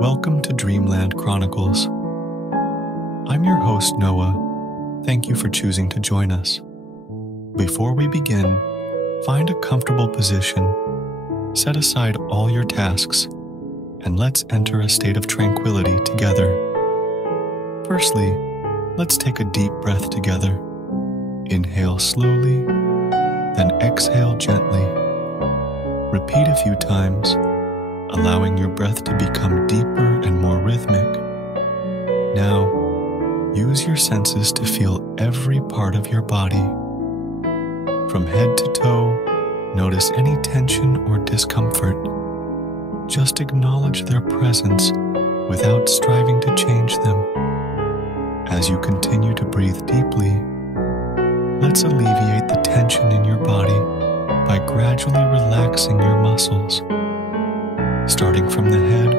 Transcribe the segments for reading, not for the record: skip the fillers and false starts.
Welcome to Dreamland Chronicles. I'm your host, Noah. Thank you for choosing to join us. Before we begin, find a comfortable position, set aside all your tasks, and let's enter a state of tranquility together. Firstly, let's take a deep breath together. Inhale slowly, then exhale gently. Repeat a few times, allowing your breath to become deeper and more rhythmic. Now, use your senses to feel every part of your body. From head to toe, notice any tension or discomfort. Just acknowledge their presence without striving to change them. As you continue to breathe deeply, let's alleviate the tension in your body by gradually relaxing your muscles. Starting from the head,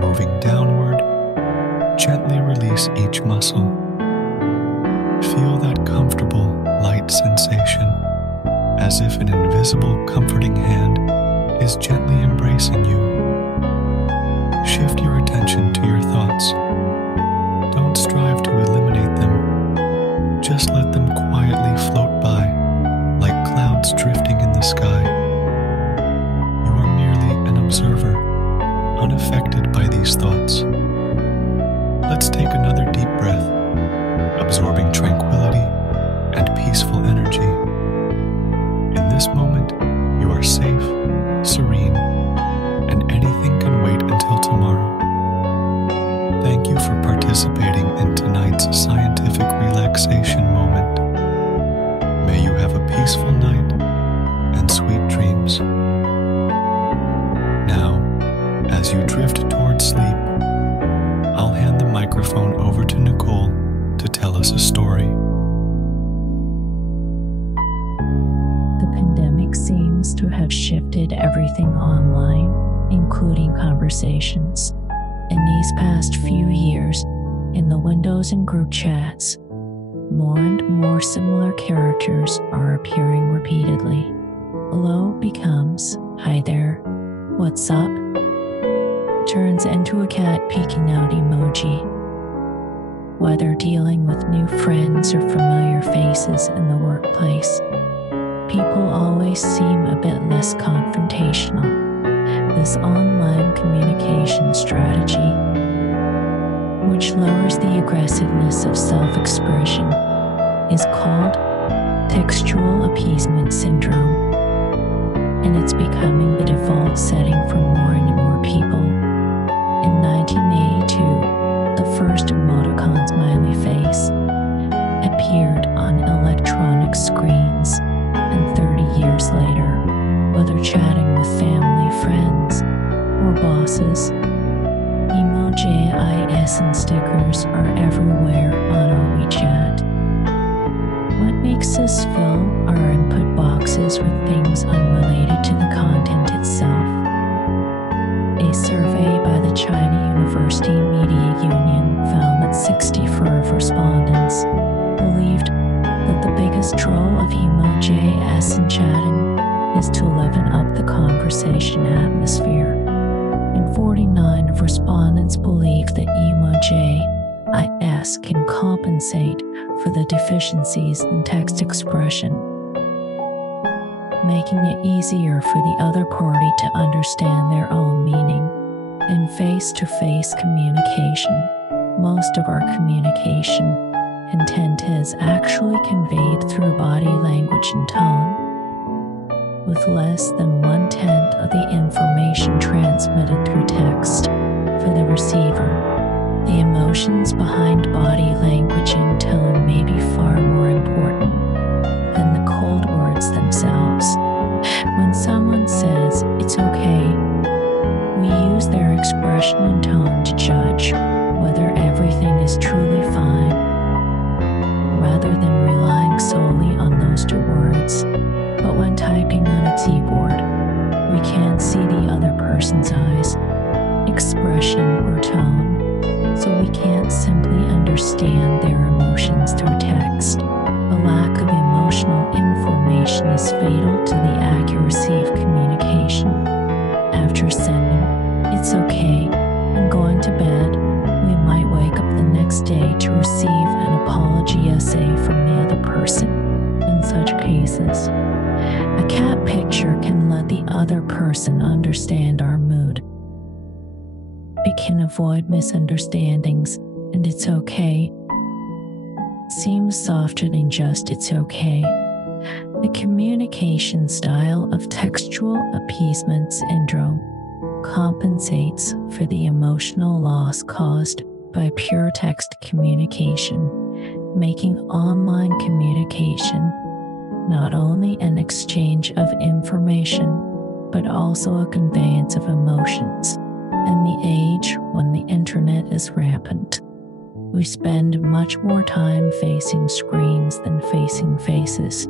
moving downward, gently release each muscle. Feel that comfortable, light sensation, as if an invisible, comforting hand is gently embracing you. Shift your attention to your thoughts. Don't strive to eliminate them. Just let them quietly float by, like clouds drifting in the sky. You are merely an observer, unaffected by these thoughts. Let's take another deep breath, absorbing tranquility and peaceful energy. In this moment, you are safe, serene, and anything can wait until tomorrow. Thank you for participating in tonight's scientific relaxation moment. May you have a peaceful night and sweet dreams. Now, as you drift towards sleep, I'll hand the microphone over to Nicole to tell us a story. The pandemic seems to have shifted everything online, including conversations. In these past few years, in the windows and group chats, more and more similar characters are appearing repeatedly. Hello becomes, hi there, what's up? Turns into a cat peeking out emoji. Whether dealing with new friends or familiar faces in the workplace, people always seem a bit less confrontational. This online communication strategy, which lowers the aggressiveness of self-expression, is called Textual Appeasement Syndrome, and it's becoming the default setting for more and more people. In 1982, the first emoticon smiley face appeared on electronic screens, and 30 years later, whether chatting with family, friends, or bosses, emojis and stickers are everywhere on our WeChat. What makes us fill our input boxes with things unrelated to the content itself? A survey by the China University Media Union found that 64 of respondents believed that the biggest draw of emojis and chatting is to liven up the conversation atmosphere, and 49 of respondents believe that emojis can compensate for the deficiencies in text expression, making it easier for the other party to understand their own meaning. In face-to-face communication, most of our communication intent is actually conveyed through body language and tone, with less than 1/10 of the information transmitted through text for the receiver. The emotions behind body language and tone may be far more important than the cold words themselves. When someone says, "It's okay," we use their expression and tone to judge whether everything is truly fine, rather than relying solely on those two words. But when typing on a keyboard, we can't see the other person's eyes, expression, or tone, so we can't simply understand their emotions through text. A lack of emotional information is fatal to the accuracy of communication. After sending, "It's okay," and going to bed, we might wake up the next day to receive an apology essay from the other person. In such cases, a cat picture can let the other person understand our mood. It can avoid misunderstandings, and it's okay seems softer than just it's okay. The communication style of textual appeasement syndrome compensates for the emotional loss caused by pure text communication, making online communication not only an exchange of information, but also a conveyance of emotions. In the age when the internet is rampant, we spend much more time facing screens than facing faces.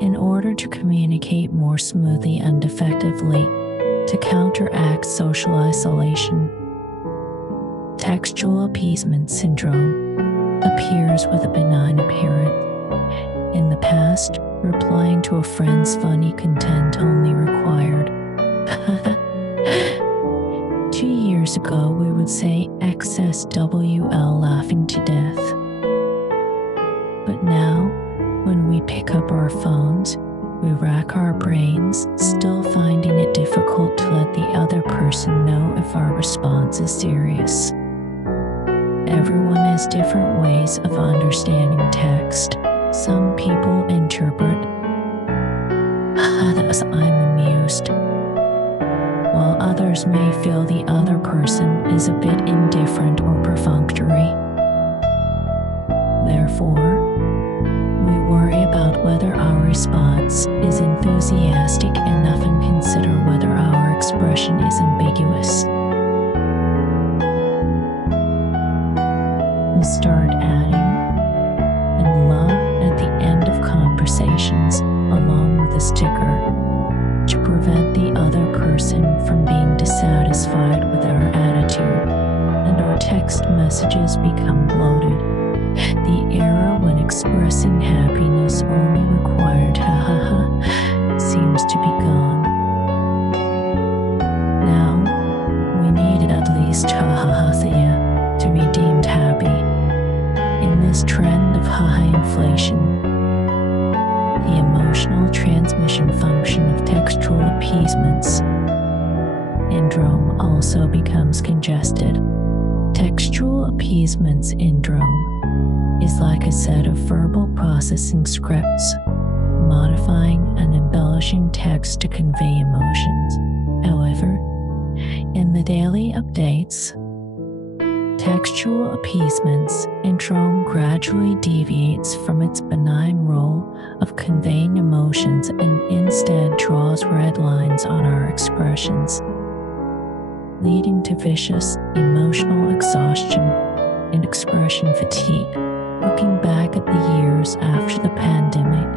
In order to communicate more smoothly and effectively, to counteract social isolation, textual appeasement syndrome appears with a benign appearance. In the past, replying to a friend's funny content only required 2 years ago, we would say XSWL laughing to death. But now, when we pick up our phones, we rack our brains, still finding it difficult to let the other person know if our response is serious. Everyone has different ways of understanding text. Some people interpret as I'm amused, while others may feel the other person is a bit indifferent or perfunctory. Therefore, we worry about whether our response is enthusiastic enough and consider whether our expression is ambiguous. We start adding and love at the end of conversations along with a sticker to prevent the other person from being dissatisfied with our attitude, and our text messages become bloated. The era when expressing happiness only required seems to be gone. Now, we need at least to be deemed happy. In this trend of inflation, the emotional transmission function of textual appeasement syndrome also becomes congested. Textual appeasement syndrome is like a set of verbal processing scripts, modifying and embellishing text to convey emotions. However, in the daily updates, textual appeasement syndrome gradually deviates from its benign role of conveying emotions and instead draws red lines on our expressions, leading to vicious emotional exhaustion and expression fatigue. Looking back at the years after the pandemic,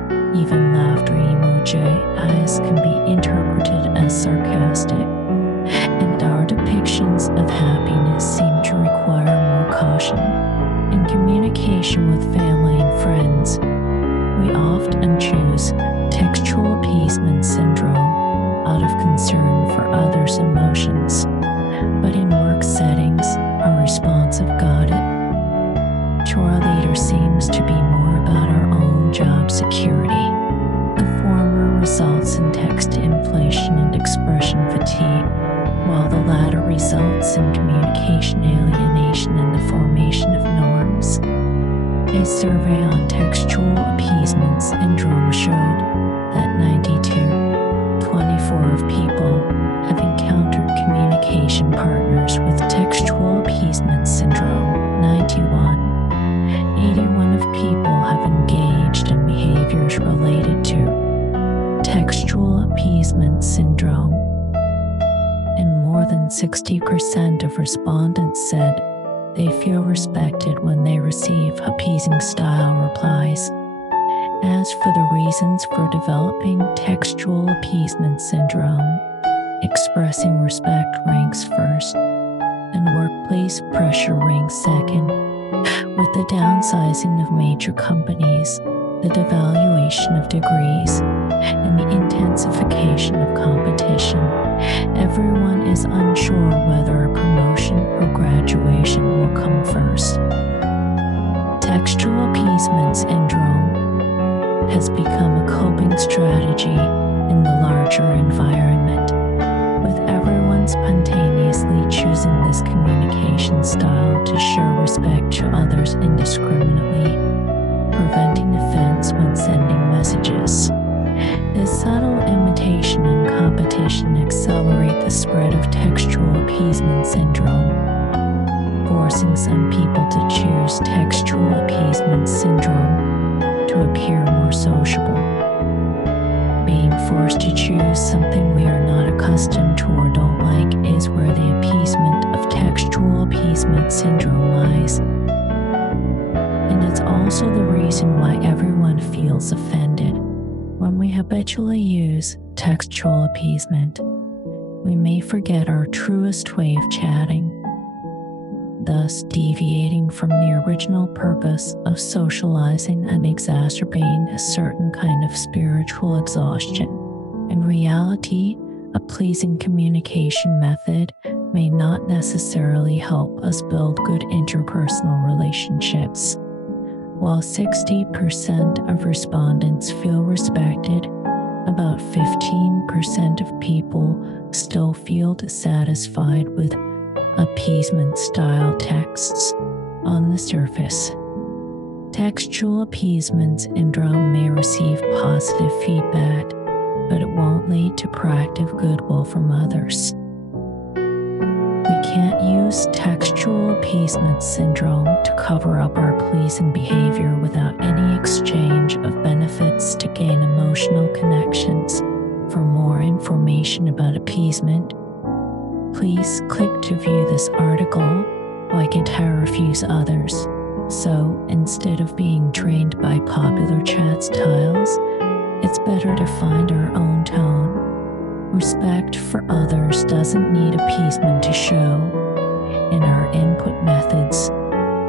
even laughter emoji eyes can be interpreted as sarcastic, and our depictions of happiness seem to require more caution. In communication with family and friends, we often choose textual appeasement syndrome out of concern for others' emotions, but in work settings, our responsive got it to our leader seems to be more about our own job security. The former results in text inflation and expression fatigue, while the latter results in communication alienation and the formation of norms. A survey on textual appeasement syndrome showed that 24 of people have encountered communication partners with textual appeasement syndrome. 81 of people have engaged in behaviors related to textual appeasement syndrome, and more than 60% of respondents said they feel respected when they receive appeasing style replies. As for the reasons for developing textual appeasement syndrome, expressing respect ranks first, and workplace pressure ranks second. With the downsizing of major companies, the devaluation of degrees, and the intensification of competition, Everyone is unsure whether a promotion or graduation will come first. Textual Appeasement Syndrome has become a coping strategy in the larger environment, with everyone spontaneously choosing this communication style to show respect to others indiscriminately, preventing offense when sending messages. This subtle imitation and competition accelerate the spread of textual appeasement syndrome, forcing some people to choose textual appeasement syndrome to appear more sociable. Being forced to choose something we are not accustomed to or don't like is where the appeasement of textual appeasement syndrome lies. And it's also the reason why everyone feels offended. When we habitually use textual appeasement, we may forget our truest way of chatting, thus deviating from the original purpose of socializing and exacerbating a certain kind of spiritual exhaustion. In reality, a pleasing communication method may not necessarily help us build good interpersonal relationships. While 60% of respondents feel respected, about 15% of people still feel dissatisfied with appeasement-style texts on the surface. Textual appeasement syndrome may receive positive feedback, but it won't lead to proactive goodwill from others. We can't use textual appeasement syndrome to cover up our pleasing behavior without any exchange of benefits to gain emotional connections. For more information about appeasement, please click to view this article, like it how refuse others. So, instead of being trained by popular chat styles, it's better to find our own tone. Respect for others doesn't need appeasement to show. In our input methods,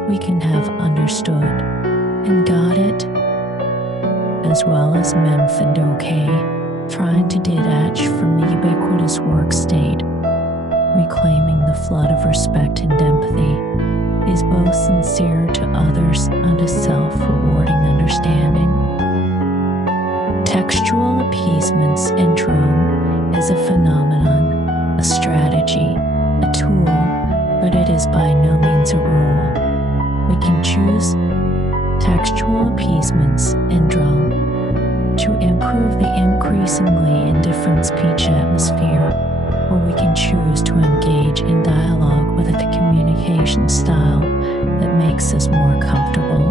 we can have understood and got it, as well as meant and okay, trying to detach from the ubiquitous work state. Reclaiming the flood of respect and empathy is both sincere to others and a self-rewarding understanding. Textual appeasement syndrome is a phenomenon, a strategy, a tool, but it is by no means a rule. We can choose textual appeasement syndrome to improve the increasingly indifferent speech atmosphere, or we can choose to engage in dialogue with a communication style that makes us more comfortable.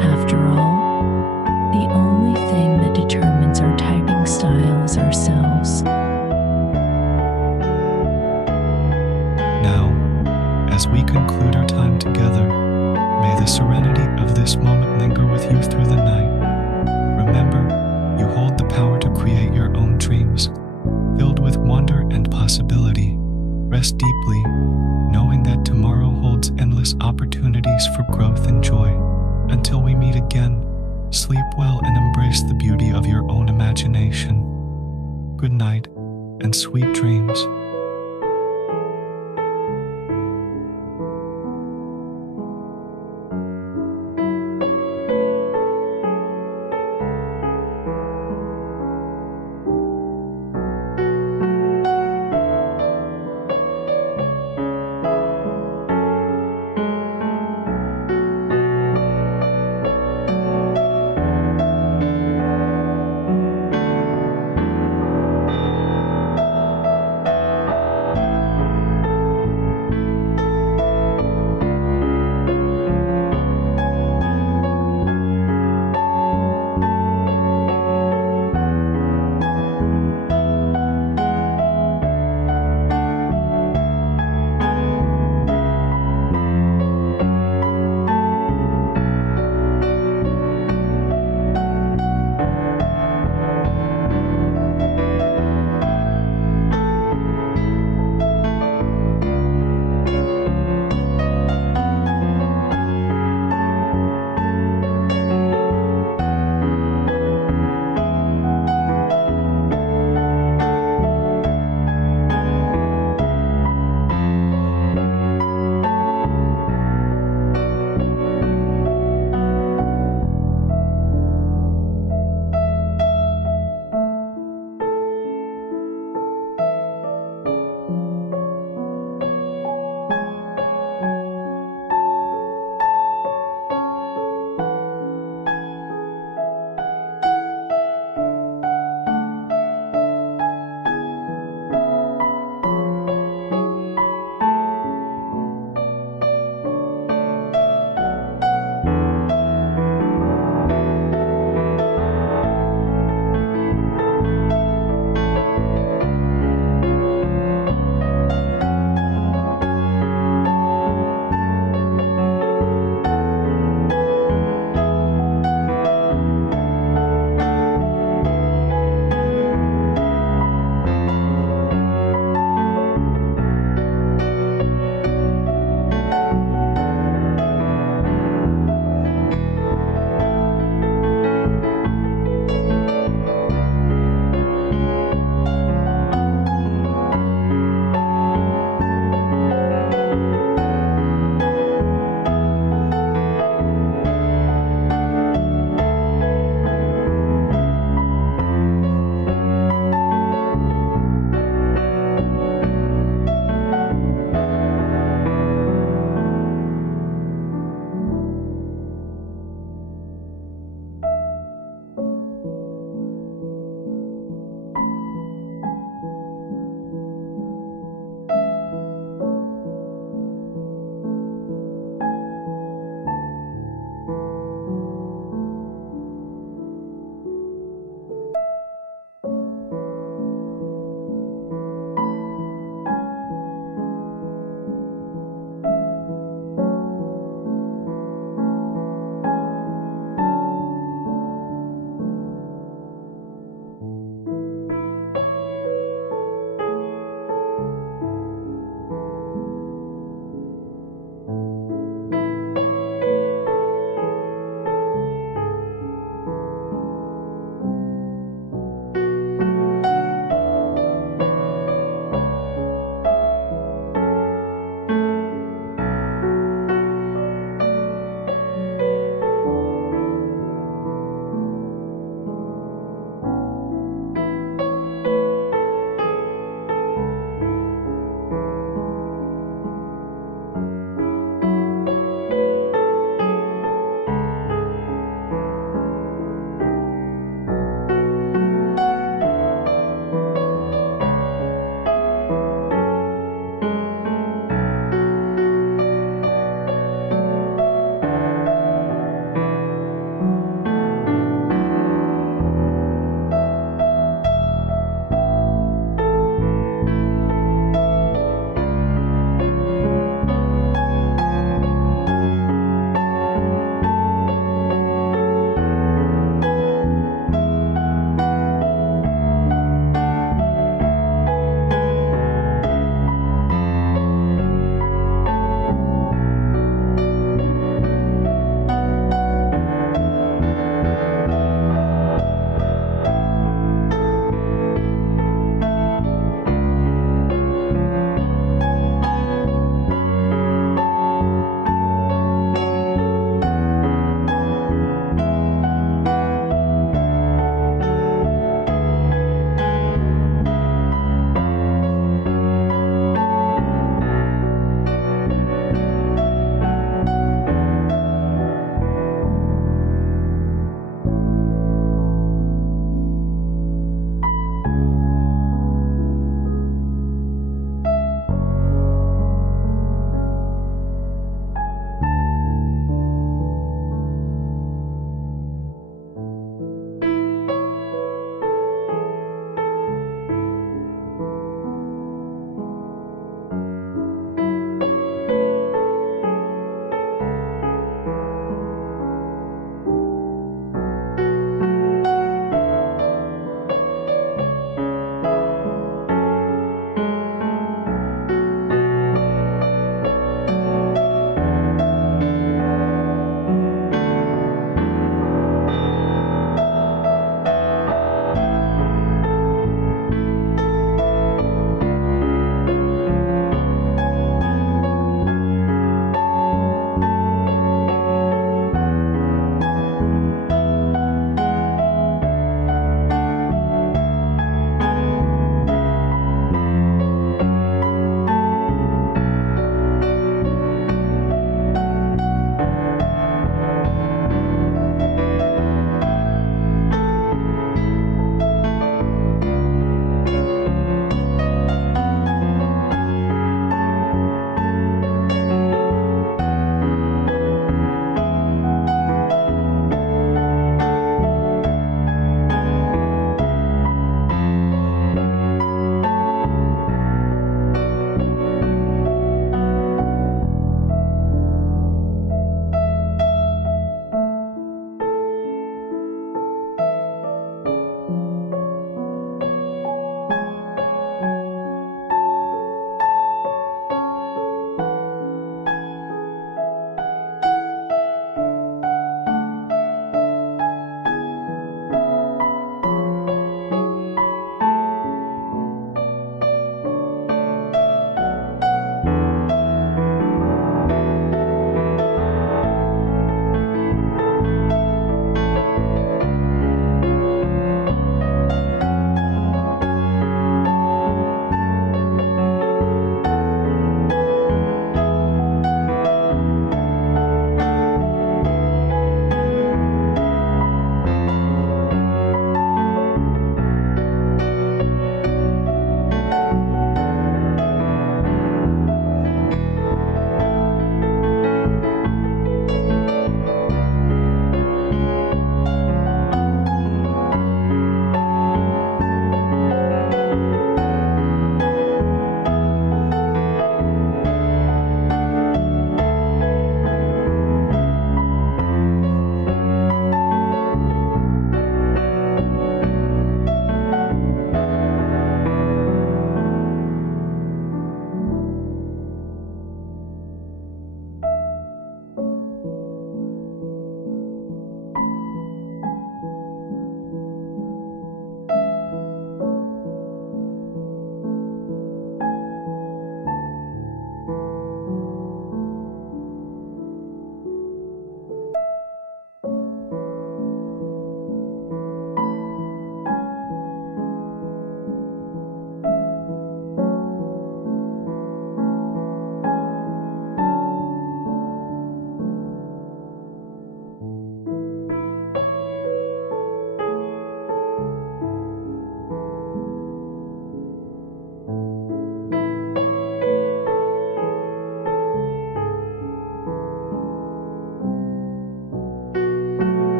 After all, the only thing that determines our typing style is ourselves. Now, as we conclude our time together, may the serenity of this moment linger with you through the night. Remember, you hold the power to create your own dreams, filled with wonder and possibility. Rest deeply, knowing that tomorrow holds endless opportunities for growth and joy. Until we meet again, sleep well and embrace the beauty of your own imagination. Good night and sweet dreams.